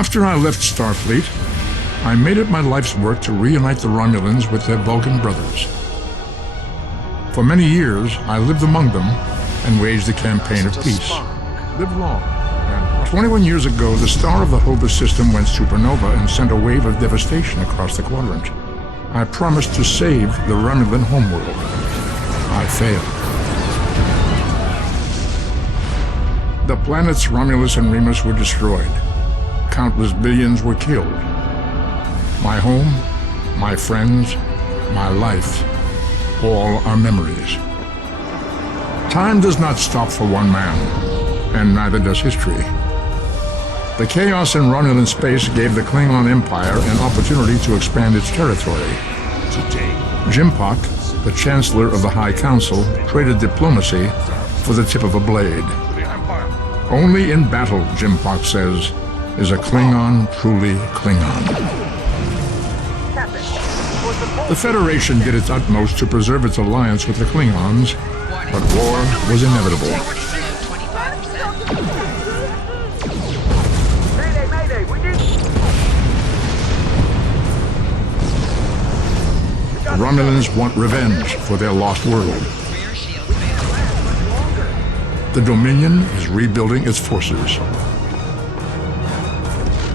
After I left Starfleet, I made it my life's work to reunite the Romulans with their Vulcan brothers. For many years, I lived among them and waged a campaign of peace. Live long. And 21 years ago, the star of the Hobus system went supernova and sent a wave of devastation across the quadrant. I promised to save the Romulan homeworld. I failed. The planets Romulus and Remus were destroyed. Countless billions were killed. My home, my friends, my life, all are memories. Time does not stop for one man, and neither does history. The chaos in Romulan space gave the Klingon Empire an opportunity to expand its territory. Today, Jimpak, the Chancellor of the High Council, traded diplomacy for the tip of a blade. Only in battle, Jimpak says, is a Klingon truly Klingon. The Federation did its utmost to preserve its alliance with the Klingons, but war was inevitable. The Romulans want revenge for their lost world. The Dominion is rebuilding its forces.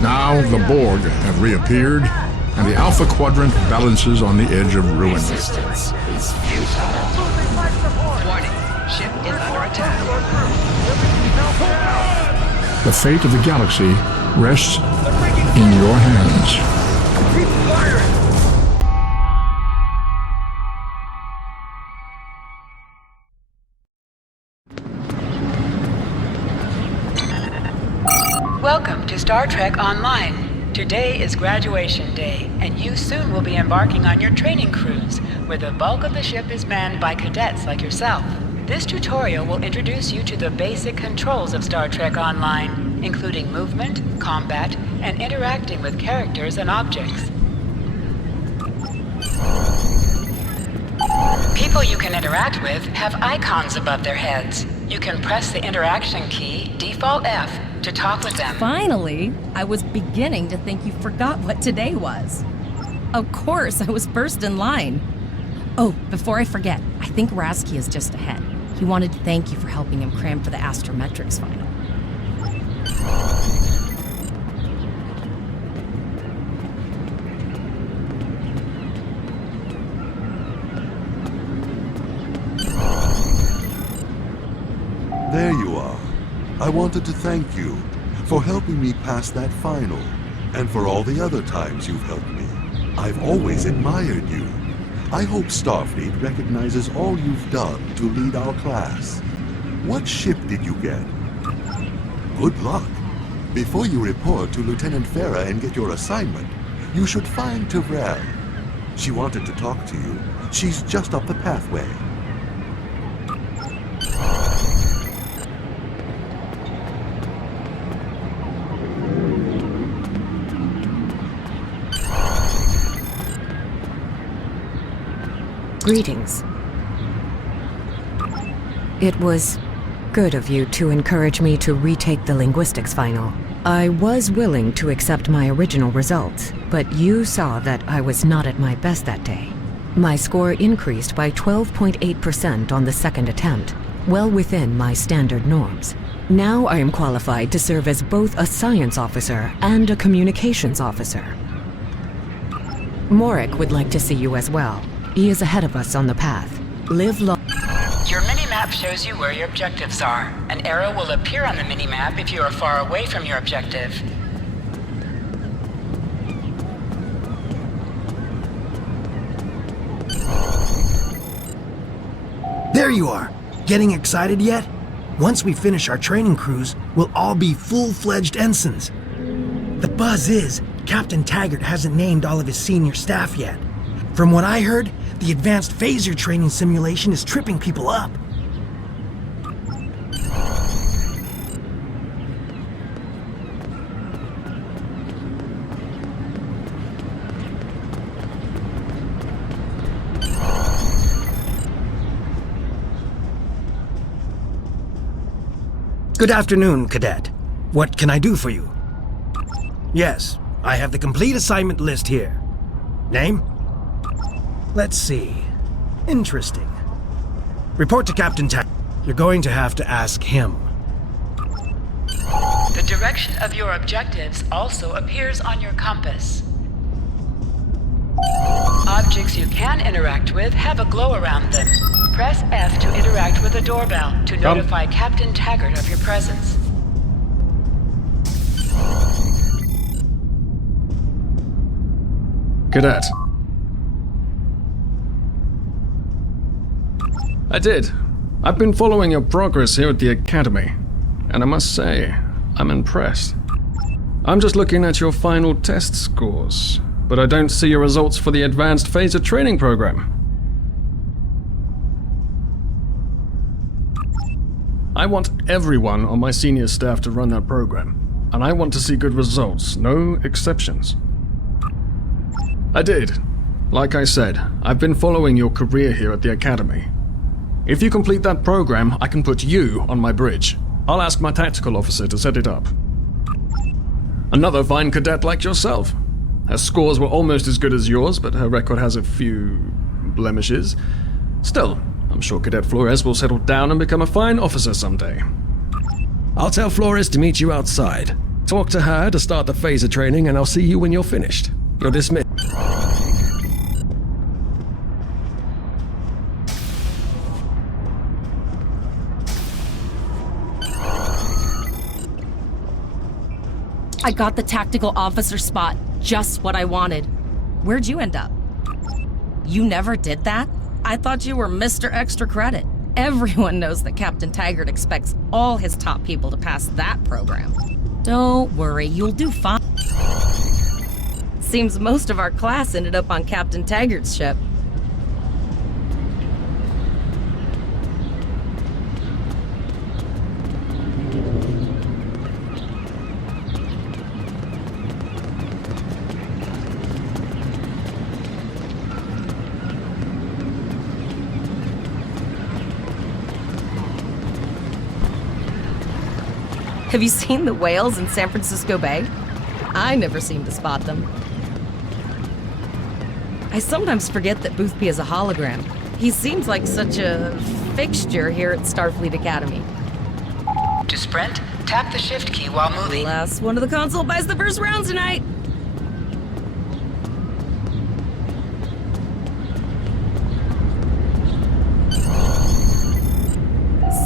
Now the Borg have reappeared, and the Alpha Quadrant balances on the edge of ruin. resistance is futile. Warning, ship is under attack. The fate of the galaxy rests in your hands. Welcome to Star Trek Online. Today is graduation day, and you soon will be embarking on your training cruise, where the bulk of the ship is manned by cadets like yourself. This tutorial will introduce you to the basic controls of Star Trek Online, including movement, combat, and interacting with characters and objects. People you can interact with have icons above their heads. You can press the interaction key, Default F, to talk with them. Finally, I was beginning to think you forgot what today was. Of course, I was first in line. Oh, before I forget, I think Rasky is just ahead. He wanted to thank you for helping him cram for the astrometrics final. There you are. I wanted to thank you for helping me pass that final, and for all the other times you've helped me. I've always admired you. I hope Starfleet recognizes all you've done to lead our class. What ship did you get? Good luck. Before you report to Lieutenant Farah and get your assignment, you should find Tyrell. She wanted to talk to you. She's just up the pathway. Greetings. It was good of you to encourage me to retake the linguistics final. I was willing to accept my original results, but you saw that I was not at my best that day. My score increased by 12.8% on the second attempt, well within my standard norms. Now I am qualified to serve as both a science officer and a communications officer. Morik would like to see you as well. He is ahead of us on the path. Live long. Your mini-map shows you where your objectives are. An arrow will appear on the mini-map if you are far away from your objective. There you are! Getting excited yet? Once we finish our training cruise, we'll all be full-fledged ensigns. The buzz is, Captain Taggart hasn't named all of his senior staff yet. From what I heard, the advanced phaser training simulation is tripping people up. Good afternoon, Cadet. What can I do for you? Yes, I have the complete assignment list here. Name? Let's see. Interesting. Report to Captain Taggart. You're going to have to ask him. The direction of your objectives also appears on your compass. Objects you can interact with have a glow around them. Press F to interact with a doorbell to notify Captain Taggart of your presence. Cadet. I did. I've been following your progress here at the Academy, and I must say, I'm impressed. I'm just looking at your final test scores, but I don't see your results for the Advanced Phaser Training Program. I want everyone on my senior staff to run that program, and I want to see good results, no exceptions. I did. Like I said, I've been following your career here at the Academy. If you complete that program, I can put you on my bridge. I'll ask my tactical officer to set it up. Another fine cadet like yourself. Her scores were almost as good as yours, but her record has a few blemishes. Still, I'm sure Cadet Flores will settle down and become a fine officer someday. I'll tell Flores to meet you outside. Talk to her to start the phaser training, and I'll see you when you're finished. You're dismissed. I got the tactical officer spot. Just what I wanted. Where'd you end up? You never did that? I thought you were Mr. Extra Credit. Everyone knows that Captain Taggart expects all his top people to pass that program. Don't worry, you'll do fine. Seems most of our class ended up on Captain Taggart's ship. Have you seen the whales in San Francisco Bay? I never seem to spot them. I sometimes forget that Boothby is a hologram. He seems like such a fixture here at Starfleet Academy. To sprint, tap the shift key while moving. Last one of the console buys the first round tonight.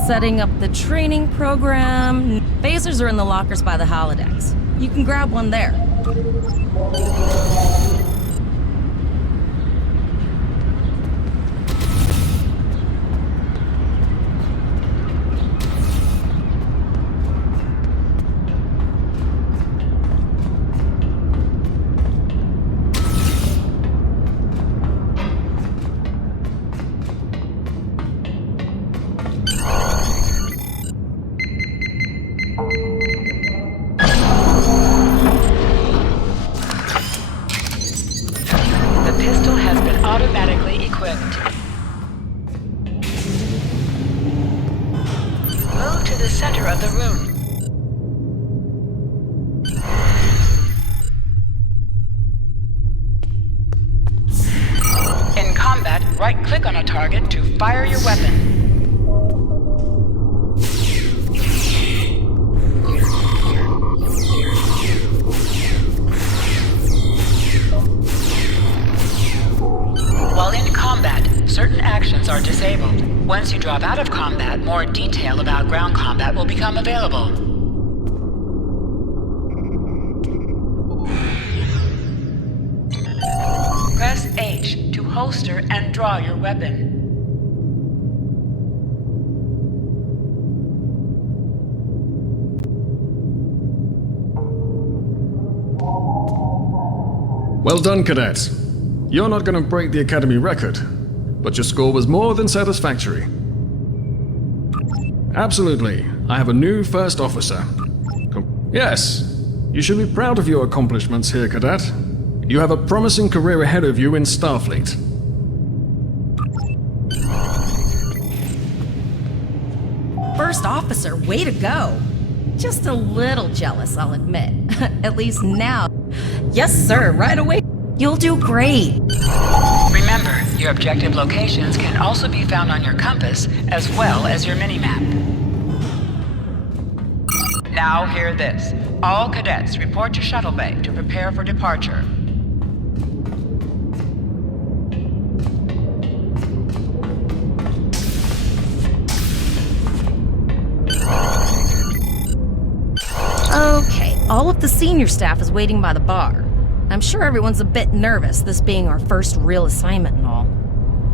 Setting up the training program. Phasers are in the lockers by the holodecks. You can grab one there. Automatically equipped. Move to the center of the room. In combat, right-click on a target to fire your weapon. While in combat, certain actions are disabled. Once you drop out of combat, more detail about ground combat will become available. Press H to holster and draw your weapon. Well done, Cadet. You're not going to break the Academy record, but your score was more than satisfactory. Absolutely. I have a new first officer. Yes, you should be proud of your accomplishments here, Cadet. You have a promising career ahead of you in Starfleet. First officer, way to go. Just a little jealous, I'll admit. At least now. Yes, sir, right away. You'll do great. Remember, your objective locations can also be found on your compass as well as your minimap. Now hear this. All cadets report to Shuttle Bay to prepare for departure. Okay, all of the senior staff is waiting by the bar. I'm sure everyone's a bit nervous, this being our first real assignment and all.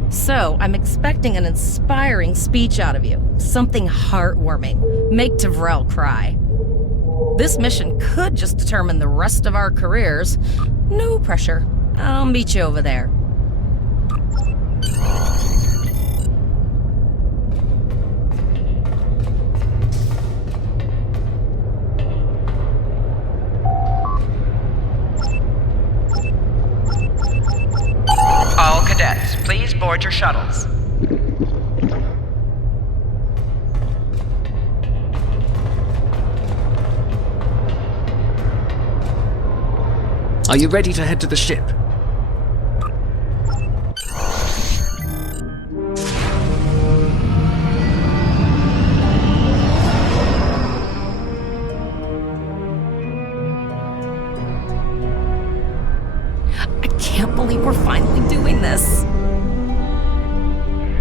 So, I'm expecting an inspiring speech out of you. Something heartwarming. Make Tavrel cry. This mission could just determine the rest of our careers. No pressure. I'll meet you over there. All cadets, please board your shuttles. Are you ready to head to the ship? I can't believe we're finally doing this.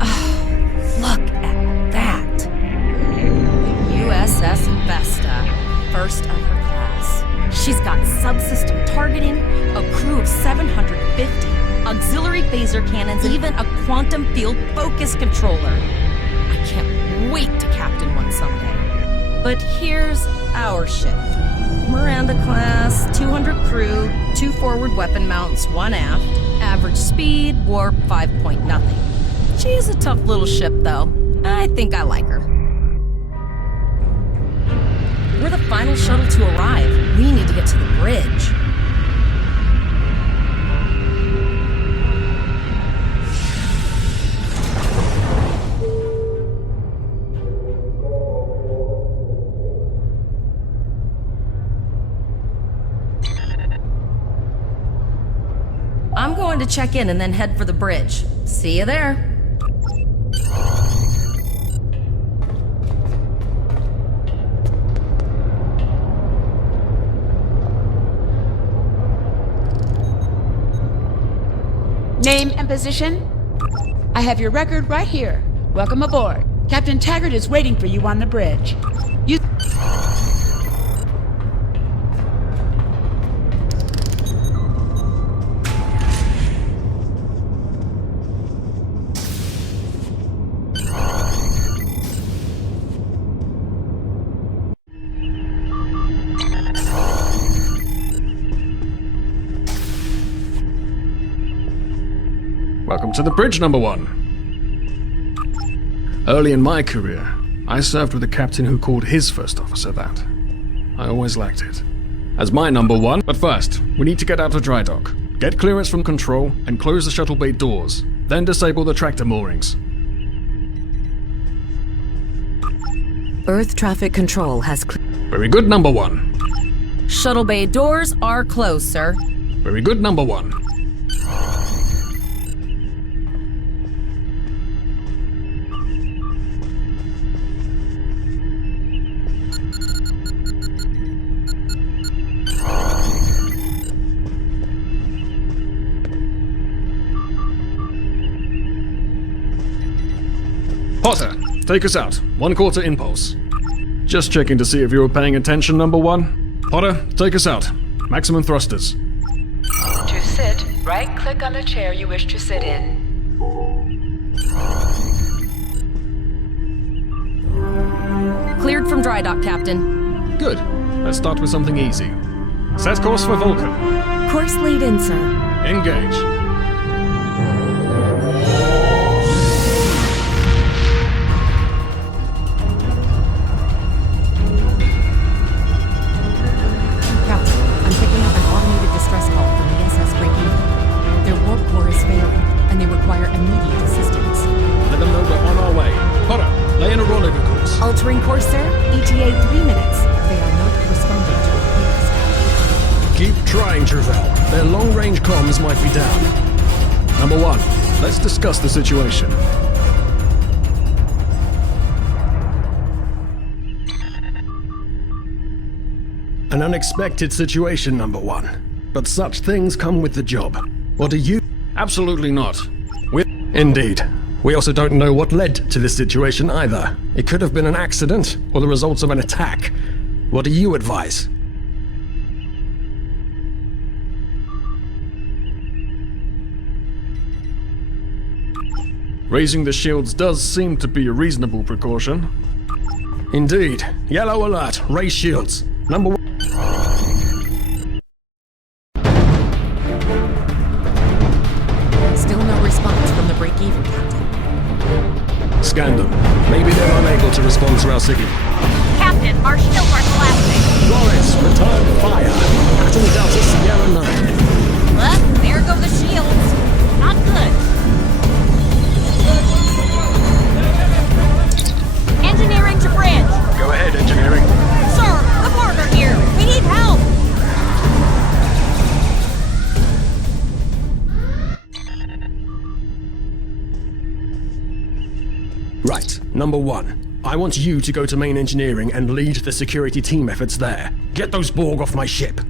Oh, look at that. The USS Vesta, first of her class. She's got subsystem targeting, a crew of 750, auxiliary phaser cannons, even a quantum field focus controller. I can't wait to captain one someday. But here's our ship. Miranda class, 200 crew, 2 forward weapon mounts, 1 aft, average speed, warp 5.0. She is a tough little ship though. I think I like her. We're the final shuttle to arrive. We need to get to the bridge. I'm going to check in and then head for the bridge. See you there. Name and position? I have your record right here. Welcome aboard. Captain Taggart is waiting for you on the bridge. You... Welcome to the bridge, number 1. Early in my career, I served with a captain who called his first officer that. I always liked it. As my number 1, but first, we need to get out of dry dock, get clearance from control, and close the shuttle bay doors, then disable the tractor moorings. Earth traffic control has Very good, number 1. Shuttle bay doors are closed, sir. Very good, number 1. Potter, take us out. 1/4 impulse. Just checking to see if you were paying attention, number 1. Potter, take us out. Maximum thrusters. To sit, right-click on the chair you wish to sit in. Cleared from dry dock, Captain. Good. Let's start with something easy. Set course for Vulcan. Course laid in, sir. Engage. Captain, I'm picking up an automated distress call from the SS Breakeven. Their warp core is failing, and they require immediate assistance. Let them know we're on our way. Potter, lay in a rendezvous course. Altering course, sir. ETA 3 minutes. They are not responding to appeals. Keep trying, Travell. Their long-range comms might be down. Number 1, let's discuss the situation. An unexpected situation, Number 1. But such things come with the job. What do you... Absolutely not. Indeed. We also don't know what led to this situation either. It could have been an accident, or the results of an attack. What do you advise? Raising the shields does seem to be a reasonable precaution. Indeed. Yellow alert. Raise shields. Number 1. Still no response from the break-even, Captain. Scan them. Maybe they're unable to respond to our signal. Captain, our shields are collapsing. Flores, return fire. Pattern Delta Sierra 9. Well, there go the shields. Not good. Engineering to bridge. Go ahead, engineering. Sir, the Borg are here. We need help. Right. Number 1. I want you to go to main engineering and lead the security team efforts there. Get those Borg off my ship.